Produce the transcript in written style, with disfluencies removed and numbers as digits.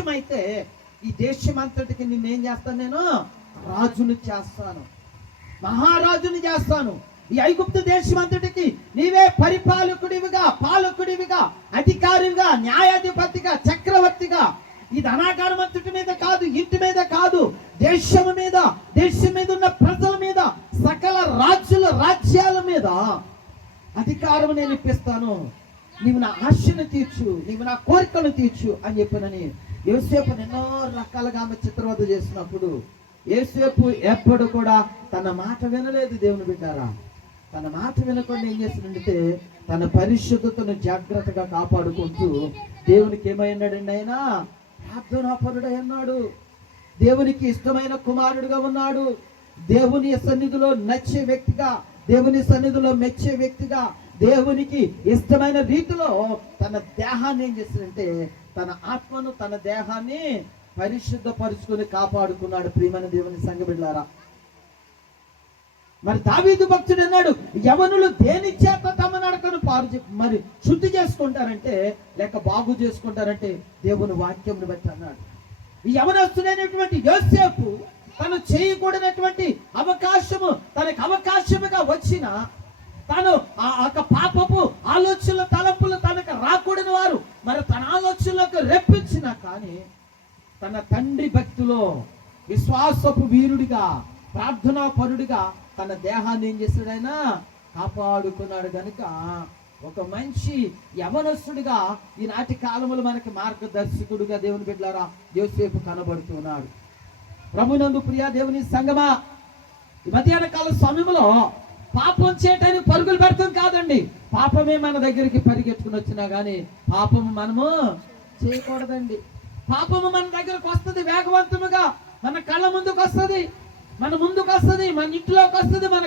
దేశం అయితే ఈ దేశం అంతటికి నిన్నేం చేస్తాను, నేను రాజును చేస్తాను, మహారాజుని చేస్తాను. ఈ ఐగుప్తు దేశం అంతటికి నీవే పరిపాలకుడివిగా, పాలకుడివిగా, అధికారివిగా, న్యాయాధిపతిగా, చక్రవర్తిగా. ఈ ధనాగారం అంతటి మీద కాదు, ఇంటి మీద కాదు, దేశం మీద ఉన్న ప్రజల మీద, సకల రాజ్యాల మీద అధికారం నేను ఇప్పిస్తాను. నీవు నా ఆశను తీర్చు, నీవు నా కోరికను తీర్చు అని చెప్పినని యోసేపు ఎన్నో రకాలుగా ఆమె చిత్రవద చేసినప్పుడు యోసేపు ఎప్పుడు కూడా తన మాట వినలేదు. దేవుని బిడ్డారా, తన మాట వినకుండా ఏం చేస్తున్నాడంటే తన పరిశుద్ధతను జాగ్రత్తగా కాపాడుకుంటూ దేవునికి ఏమైనాడండి, ఆయన ప్రార్థనాపరుడై ఉన్నాడు, దేవునికి ఇష్టమైన కుమారుడుగా ఉన్నాడు, దేవుని సన్నిధిలో నచ్చే వ్యక్తిగా, దేవుని సన్నిధిలో మెచ్చే వ్యక్తిగా, దేవునికి ఇష్టమైన రీతిలో తన దేహాన్ని ఏం చేస్తాడంటే తన ఆత్మను, తన దేహాన్ని పరిశుద్ధపరుచుకొని కాపాడుకున్నాడు. ప్రియమైన దేవుని సంఘ బిడ్డలారా, మరి దావీదు భక్తుడు అన్నాడు, యవనులు దేని చేత తమ నడకను మరి శుద్ధి చేసుకుంటారంటే లేక బాగు చేసుకుంటారంటే దేవుని వాక్యమును బట్టి అన్నాడు. ఈ యవనస్తుడైనటువంటి యోసేపు తను చేయకూడనటువంటి అవకాశము తనకు అవకాశముగా వచ్చిన, తను ఆ పాపపు ఆలోచనలు తలంపులు తనకు రాకూడని వారు మరి తన ఆలోచనలకు రెప్పించిన, కానీ తన తండ్రి భక్తిలో విశ్వాసపు వీరుడిగా, ప్రార్థనా పరుడిగా తన దేహాన్ని ఏం చేశాడు, ఆయన కాపాడుకున్నాడు. కనుక ఒక మంచి యవనస్తుడిగా ఈనాటి కాలంలో మనకి మార్గదర్శకుడుగా దేవుని బిడ్డలారా యోసేపు కనబడుతున్నాడు. ప్రభునందు ప్రియ దేవుని సంగమా, ఈ మధ్యాహ్న కాల సమయంలో పాపం చేయటానికి పరుగులు పెడతాం కాదండి, పాపమే మన దగ్గరికి పరిగెత్తుకుని వచ్చినా కానీ పాపము మనము చేయకూడదండి. పాపము మన దగ్గరకు వస్తుంది వేగవంతముగా, మన కళ్ళ ముందుకు వస్తుంది, మన ఇంట్లోకి వస్తుంది, మన